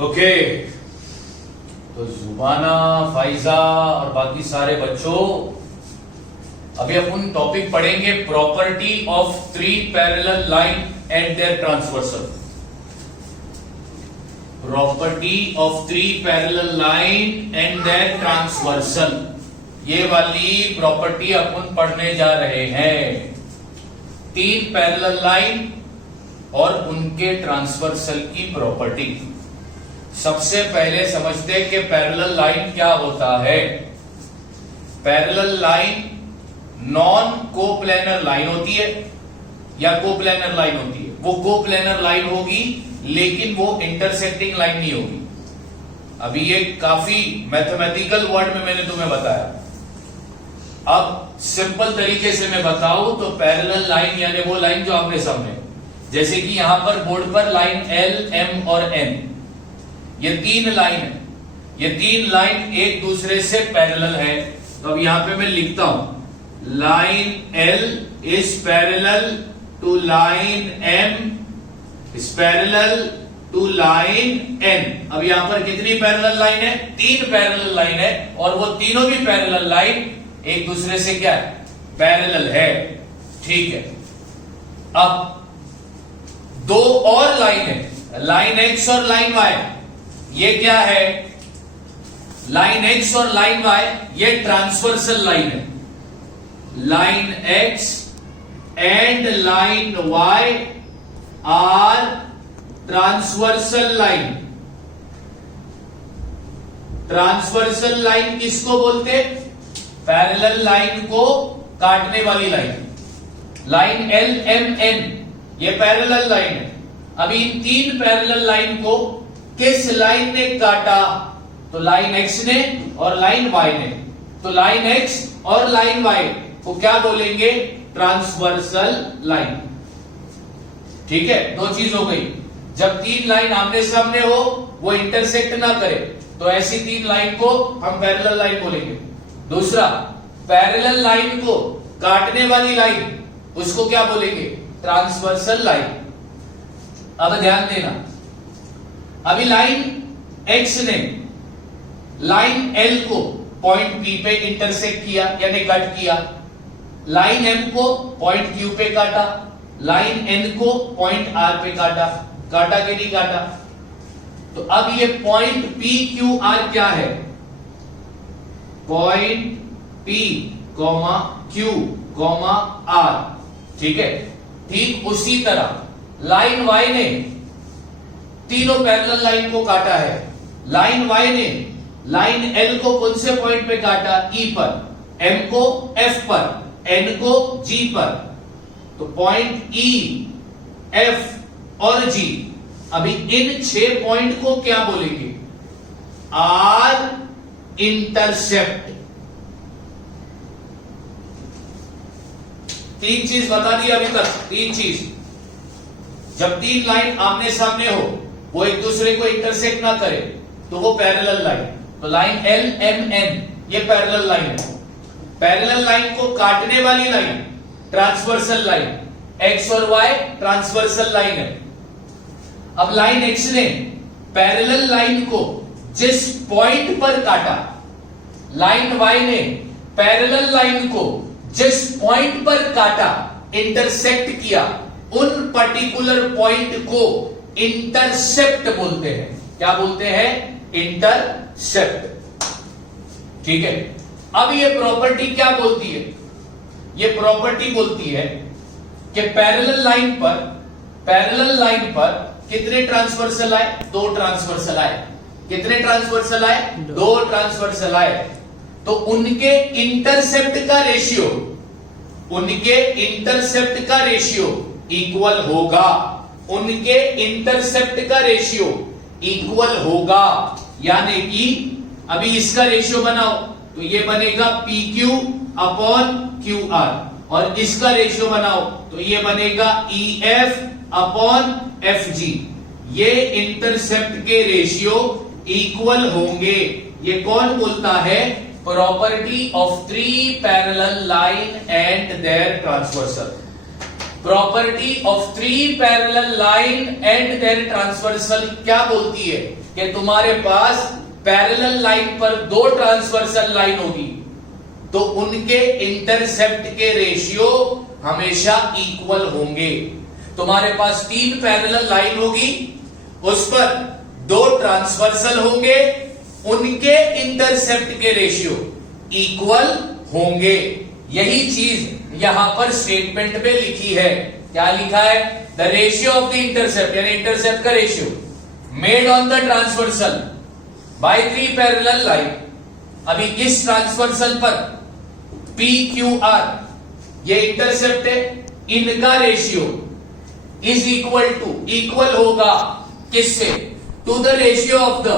Okay, तो जुबाना, Pfizer और बाकी सारे बच्चों, अभी अपन टॉपिक पढ़ेंगे property of three parallel line and their transversal. Property of three parallel line and their transversal, ये वाली प्रॉपर्टी अपन पढ़ने जा रहे हैं। तीन पैरेलल लाइन और उनके ट्रांसवर्सल की प्रॉपर्टी। सबसे पहले समझते हैं कि पैरेलल लाइन क्या होता है। Parallel line non coplanar line होती है या कोप्लेनर लाइन होती है। वो कोप्लेनर लाइन होगी लेकिन वो इंटरसेक्टिंग लाइन नहीं होगी। अभी ये काफी मैथमेटिकल वर्ड में मैंने तुम्हें बताया। अब सिंपल तरीके से मैं बताऊं तो पैरेलल लाइन यानी वो लाइन जो आपके सामने, जैसे कि यहां पर बोर्ड पर लाइन एल, एम और एन, ये तीन लाइन है। ये तीन लाइन एक दूसरे से पैरेलल है। तो अब यहां पे मैं लिखता हूं line L is parallel to line M is parallel to line N. अब यहां पर कितनी पैरेलल लाइन है? तीन पैरेलल लाइन है और वो तीनों भी पैरेलल लाइन एक दूसरे से क्या है? पैरेलल है। ठीक है, अब दो और लाइन है, लाइन एक्स और लाइन वाई। ये क्या है? लाइन एक्स और लाइन वाई ये ट्रांसवर्सल लाइन है। Line X and line Y are transversal line. Transversal line किसको बोलते? पैरेलल लाइन को काटने वाली line. Line L, M, N ये पैरेलल लाइन है। अभी इन तीन पैरेलल लाइन को किस लाइन ने काटा? तो लाइन एक्स ने और लाइन वाई ने। तो लाइन एक्स और लाइन वाई को क्या बोलेंगे? Transversal line. ठीक है, दो चीज हो गई। जब तीन लाइन आमने सामने हो, वो इंटरसेक्ट ना करे, तो ऐसी तीन लाइन को हम पैरेलल लाइन बोलेंगे। दूसरा, पैरेलल लाइन को काटने वाली लाइन, उसको क्या बोलेंगे? Transversal line. अब ध्यान देना, अभी लाइन एक्स ने लाइन एल को पॉइंट पी पे इंटरसेक्ट किया यानी कट किया, लाइन एम को पॉइंट क्यू पे काटा, लाइन एन को पॉइंट आर पे काटा। काटा कि नहीं काटा? तो अब ये पॉइंट पी क्यू आर क्या है? Point P comma Q comma R. ठीक है, ठीक उसी तरह लाइन वाई ने तीनों पैरेलल लाइन को काटा है। लाइन वाई ने लाइन एल को कौन से पॉइंट पे काटा? ई पर, एम को एफ पर, एन को जी पर। तो पॉइंट ई, एफ और जी, अभी इन 6 पॉइंट को क्या बोलेंगे? R intercept. तीन चीज बता दी अभी तक। तीन चीज, जब तीन लाइन आमने सामने हो, वो एक दूसरे को इंटरसेक्ट ना करे, तो वो पैरेलल लाइन। तो लाइन एल, एम, एन ये पैरेलल लाइन है। पैरेलल लाइन को काटने वाली लाइन ट्रांसवर्सल लाइन। एक्स और वाई ट्रांसवर्सल लाइन है। अब लाइन एक्स ने पैरेलल लाइन को जिस पॉइंट पर काटा, लाइन वाई ने पैरेलल लाइन को जिस पॉइंट पर काटा, इंटरसेक्ट किया, उन पर्टिकुलर पॉइंट को इंटरसेप्ट बोलते हैं। क्या बोलते हैं? इंटरसेप्ट। ठीक है, अब ये प्रॉपर्टी क्या बोलती है? ये प्रॉपर्टी बोलती है कि पैरेलल लाइन पर कितने ट्रांसवर्सल आए? 2 ट्रांसवर्सल आए। कितने ट्रांसवर्सल आए? 2 ट्रांसवर्सल आए। तो उनके इंटरसेप्ट का रेशियो इक्वल होगा। उनके इंटरसेप्ट का रेशियो इक्वल होगा, यानी कि अभी इसका रेशियो बनाओ तो ये बनेगा P Q upon Q R, और इसका रेशियो बनाओ तो ये बनेगा E F upon F G. ये इंटरसेप्ट के रेशियो इक्वल होंगे। ये कौन बोलता है? Property of three parallel line and their transversal. Property of three parallel line and their transversal क्या बोलती है कि तुम्हारे पास पैरेलल लाइन पर दो ट्रांसवर्सल लाइन होगी तो उनके इंटरसेप्ट के रेशियो हमेशा इक्वल होंगे। तुम्हारे पास तीन पैरेलल लाइन होगी, उस पर दो ट्रांसवर्सल होंगे, उनके इंटरसेप्ट के रेशियो इक्वल होंगे। यही चीज यहां पर स्टेटमेंट में लिखी है। क्या लिखा है? The ratio of the intercept, यानी इंटरसेप्ट का ratio made on the transversal by three parallel line. अभी इस ट्रांसवर्सल पर पी क्यू आर ये इंटरसेप्ट है, इनका रेशियो इज इक्वल होगा किससे? To the ratio of the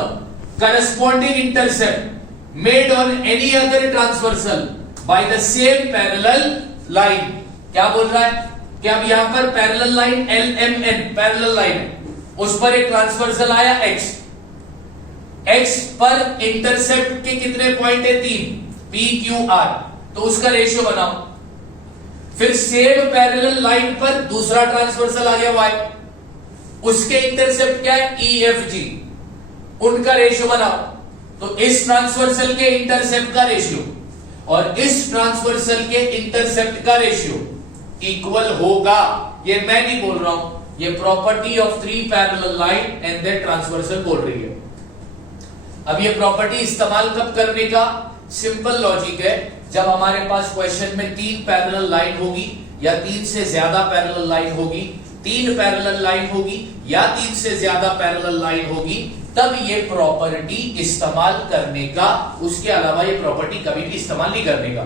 corresponding intercept made on any other transversal by the same parallel line. क्या बोल रहा है कि अब यहां पर parallel line LMN parallel line है, उस पर एक ट्रांसवर्सल आया X पर इंटरसेप्ट के कितने पॉइंट है? 3 PQR, तो उसका रेशियो बनाओ। फिर सेम पैरेलल लाइन पर दूसरा ट्रांसवर्सल आ गया Y, उसके इंटरसेप्ट क्या है? EFG, उनका रेशियो बनाओ। तो इस ट्रांसवर्सल के इंटरसेप्ट का रेशियो और इस ट्रांसवर्सल के इंटरसेप्ट का रेशियो इक्वल होगा। ये मैं नहीं बोल रहा हूं, ये property of three parallel line and their transversal बोल रही है। अब ये प्रॉपर्टी इस्तेमाल कब करने का? सिंपल लॉजिक है, जब हमारे पास क्वेश्चन में तीन पैरेलल लाइन होगी या तीन से ज्यादा पैरेलल लाइन होगी, तीन पैरेलल लाइन होगी या तीन से ज्यादा पैरेलल लाइन होगी, तब ये प्रॉपर्टी इस्तेमाल करने का। उसके अलावा ये प्रॉपर्टी कभी भी इस्तेमाल नहीं करने का।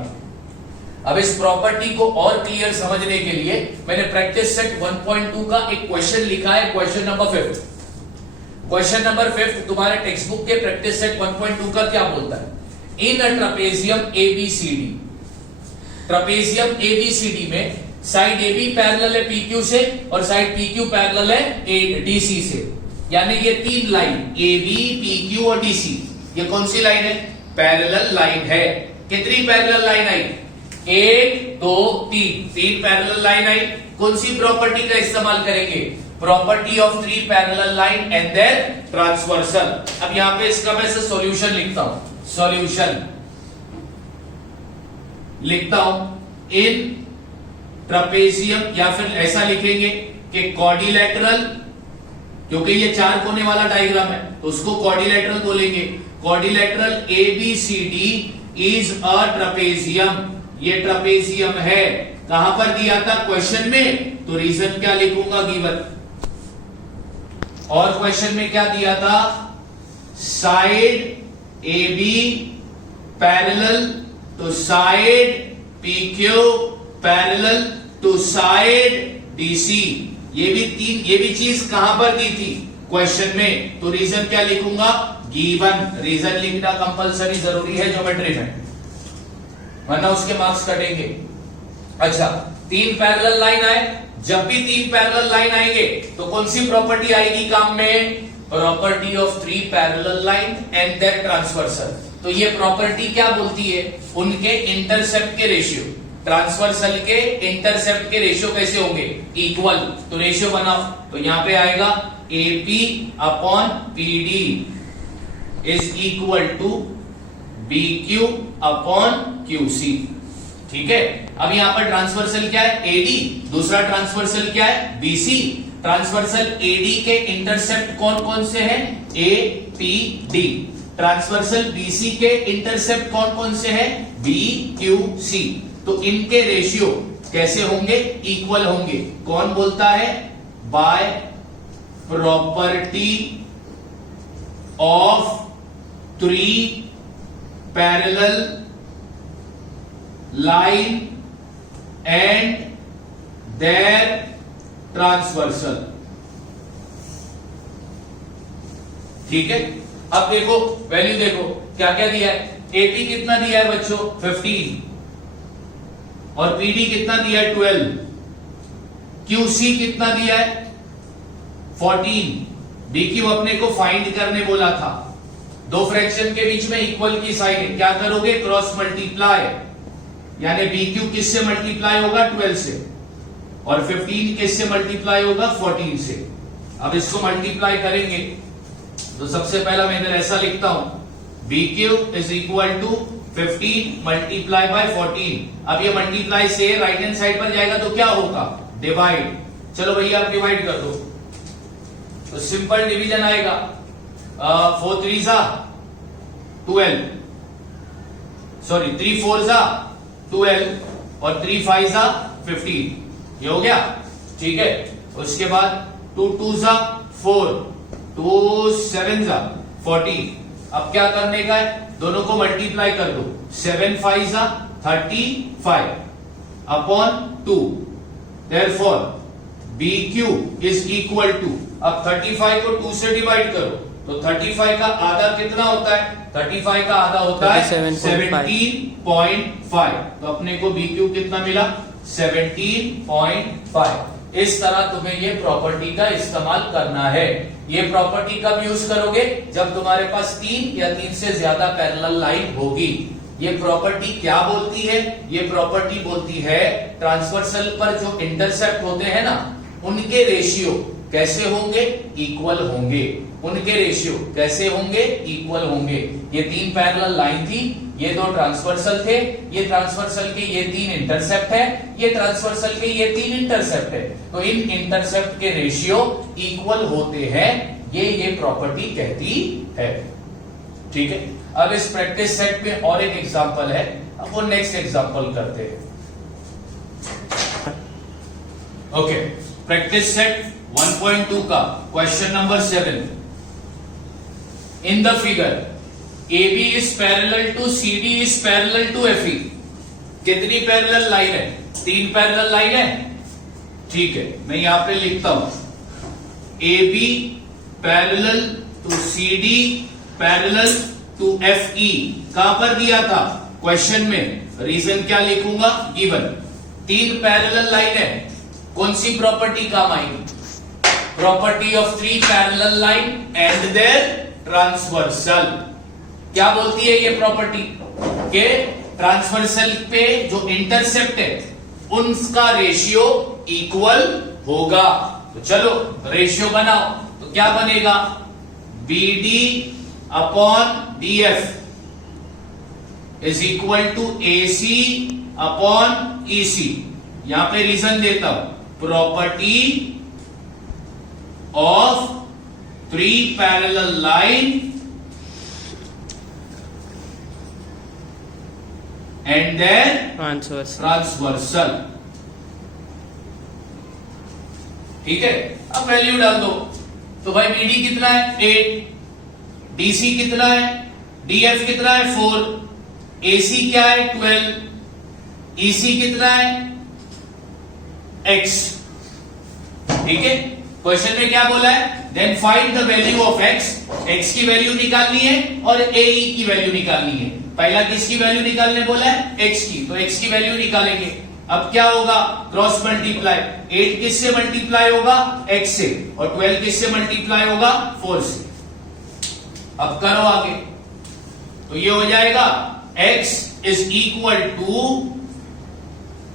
अब इस प्रॉपर्टी को और क्लियर समझने के लिए मैंने प्रैक्टिस सेट 1.2 का एक क्वेश्चन लिखा है, क्वेश्चन नंबर 5। क्वेश्चन नंबर 5 तुम्हारे टेक्स्ट बुक के प्रैक्टिस सेट 1.2 का क्या बोलता है? इन अ ट्रापेजियम ABCD, ट्रापेजियम ABCD में साइड AB पैरेलल है PQ से और साइड PQ पैरेलल है DC से, यानी ये तीन लाइन AB, PQ और DC, ये कौन सी लाइन है? पैरेलल लाइन है। कितनी पैरेलल लाइन आई? 1 2 3, तीन पैरेलल लाइन आई। कौन सी प्रॉपर्टी का इस्तेमाल करेंगे? Property of three parallel line and their transversal. अब यहां पे इसका मैं सॉल्यूशन लिखता हूं, सॉल्यूशन लिखता हूं इन ट्रापेजियम, या फिर ऐसा लिखेंगे कि क्वाड्रिलैटरल, क्योंकि ये चार कोने वाला डायग्राम है तो उसको क्वाड्रिलैटरल बोलेंगे। Quadrilateral ABCD is a trapezium, ये ट्रापेजियम है। कहां पर दिया था? क्वेश्चन में, तो रीजन क्या लिखूंगा? गिवन। और क्वेश्चन में क्या दिया था? Side AB parallel to side PQ parallel to side DC। ये भी चीज कहां पर दी थी? क्वेश्चन में। तो रीजन क्या लिखूंगा? गिवन। रीजन लिखना कंपलसरी जरूरी है ज्योमेट्री में, वरना उसके मार्क्स कटेंगे। अच्छा, तीन पैरेलल लाइन आए, जब भी तीन पैरेलल लाइन आएंगे तो कौन सी प्रॉपर्टी आएगी काम में? Property of three parallel line and their transversal. तो ये प्रॉपर्टी क्या बोलती है? उनके इंटरसेप्ट के रेशियो, ट्रांसवर्सल के इंटरसेप्ट के रेशियो कैसे होंगे? इक्वल। तो रेशियो बनाओ, तो यहां पे आएगा AP upon PD is equal to BQ upon QC। ठीक है। अब यहां पर ट्रांसवर्सल क्या है? AD, दूसरा ट्रांसवर्सल क्या है? BC। ट्रांसवर्सल AD के इंटरसेप्ट कौन कौन से हैं? APD। ट्रांसवर्सल BC के इंटरसेप्ट कौन कौन से हैं? BQC। तो इनके रेशियो कैसे होंगे? इक्वल होंगे। कौन बोलता है? By property of three parallel line and their transversal. ठीक है। अब देखो वैल्यू, देखो क्या क्या दिया है। AP कितना दिया है बच्चों? 15, और PD कितना दिया है? 12। QC कितना दिया है? 14। BQ अपने को फाइंड करने बोला था। दो फ्रैक्शन के बीच में इक्वल की साइन है, क्या करोगे? क्रॉस मल्टीप्लाई, यानी BQ किससे मल्टीप्लाई होगा? 12 से। और 15 किससे मल्टीप्लाई होगा? 14 से। अब इसको मल्टीप्लाई करेंगे तो सबसे पहला मैं इधर ऐसा लिखता हूं, BQ is equal to 15 multiply by 14। अब ये मल्टीप्लाई से राइट हैंड साइड पर जाएगा तो क्या होगा? डिवाइड। चलो भैया आप डिवाइड कर दो तो सिंपल डिवीजन आएगा। 4 3 जा 12, सॉरी 3 4 जा 12 और 3 5 जा 15। ये हो गया, ठीक है। उसके बाद 2 2 जा 4, 2 7 जा 14। अब क्या करने का है? दोनों को मल्टीप्लाई कर दो। 7 5 जा 35 upon 2। Therefore BQ is equal to, अब 35 को 2 से डिवाइड करो तो 35 का आधा कितना होता है? 35 का आधा होता है 17.5। तो अपने को BQ कितना मिला? 17.5। इस तरह तुम्हें ये प्रॉपर्टी का इस्तेमाल करना है। ये प्रॉपर्टी कब यूज करोगे? जब तुम्हारे पास 3 या 3 से ज्यादा पैरेलल लाइन होगी। ये प्रॉपर्टी क्या बोलती है? ये प्रॉपर्टी बोलती है ट्रांसवर्सल पर जो इंटरसेप्ट होते हैं ना, उनके रेशियो कैसे होंगे? इक्वल होंगे। उनके रेशियो कैसे होंगे? इक्वल होंगे। ये 3 पैरेलल लाइन थी, ये 2 ट्रांसवर्सल थे, ये ट्रांसवर्सल के ये 3 इंटरसेप्ट है, ये ट्रांसवर्सल के ये 3 इंटरसेप्ट है। तो इन इंटरसेप्ट के रेशियो इक्वल होते हैं, ये प्रॉपर्टी कहती है। ठीक है। अब इस प्रैक्टिस सेट में और एक एग्जांपल है, अब वो नेक्स्ट एग्जांपल करते हैं। ओके, प्रैक्टिस सेट 1.2 का question number 7। In the figure AB is parallel to CD is parallel to FE। कितनी पैरेलल लाइन है? 3 पैरेलल लाइन है। ठीक है, मैं यहां पे लिखता हूं AB parallel to CD parallel to FE। कहां पर दिया था? क्वेश्चन में। रीजन क्या लिखूंगा? गिवन। 3 पैरेलल लाइन है, कौन सी प्रॉपर्टी काम आएगी? Property of 3 parallel line and their transversal. क्या बोलती है ये प्रॉपर्टी? के ट्रांसवर्सल पे जो इंटरसेप्ट है उनका रेशियो इक्वल होगा। तो चलो रेशियो बनाओ, तो क्या बनेगा? BD upon DF is equal to AC upon EC। यहां पे रीजन देता हूं, property of 3 parallel line and their transversal. ठीक है, अब वैल्यू डाल दो। तो भाई BD कितना है? 8, DC कितना है? DF कितना है? 4, AC क्या है? 12, EC कितना है? X। ठीक है, क्वेश्चन में क्या बोला है? Then find the value of X। X की वैल्यू निकालनी है और AE की वैल्यू निकालनी है। पहला किसकी वैल्यू निकालने बोला है? X की, तो X की वैल्यू निकालेंगे। अब क्या होगा? Cross multiply. 8 किससे मल्टीप्लाई होगा? X से, और 12 किससे मल्टीप्लाई होगा? 4 से। अब करो आगे, तो ये हो जाएगा X is equal to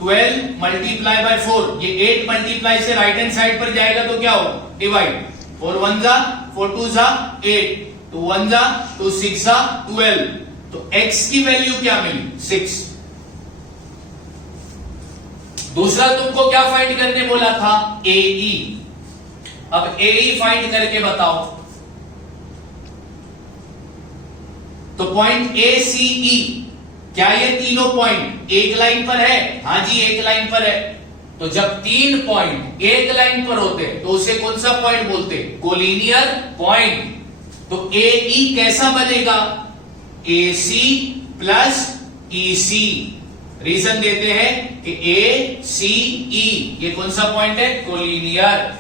12 multiply by 4। ये 8 मल्टीप्लाई से राइट हैंड साइड पर जाएगा तो क्या होगा? डिवाइड। 4 1 जा 4 2 जा 8, 2 1 जा 2 6 जा 12। तो X की वैल्यू क्या मिली? 6। दूसरा तुमको क्या फाइंड करने बोला था? AE। अब AE फाइंड करके बताओ। तो पॉइंट ACE, क्या ये तीनों पॉइंट एक लाइन पर है? हाँ जी, एक लाइन पर है। तो जब 3 पॉइंट एक लाइन पर होते तो उसे कौन सा पॉइंट बोलते? Collinear point. तो AE कैसा बनेगा? AC plus EC। रीजन देते हैं कि ACE ये कौन सा पॉइंट है? Collinear.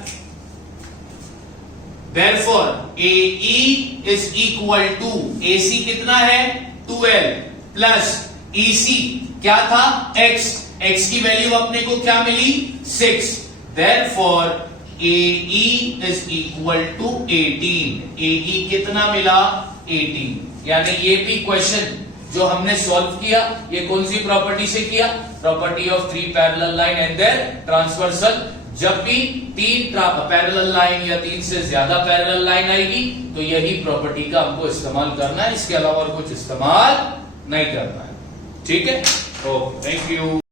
Therefore AE is equal to, AC कितना है? 12 प्लस EC क्या था? X। X की वैल्यू अपने को क्या मिली? 6। Therefore AE is equal to 18। AE कितना मिला? 18। यानी ये भी क्वेश्चन जो हमने सॉल्व किया ये कौन सी प्रॉपर्टी से किया? Property of three parallel line and their transversal. जब भी तीन पैरेलल लाइन या तीन से ज्यादा पैरेलल लाइन आएगी तो यही प्रॉपर्टी का हमको इस्तेमाल करना है, इसके अलावा और कुछ इस्तेमाल नहीं करना है। ठीक है, ओके, थैंक यू।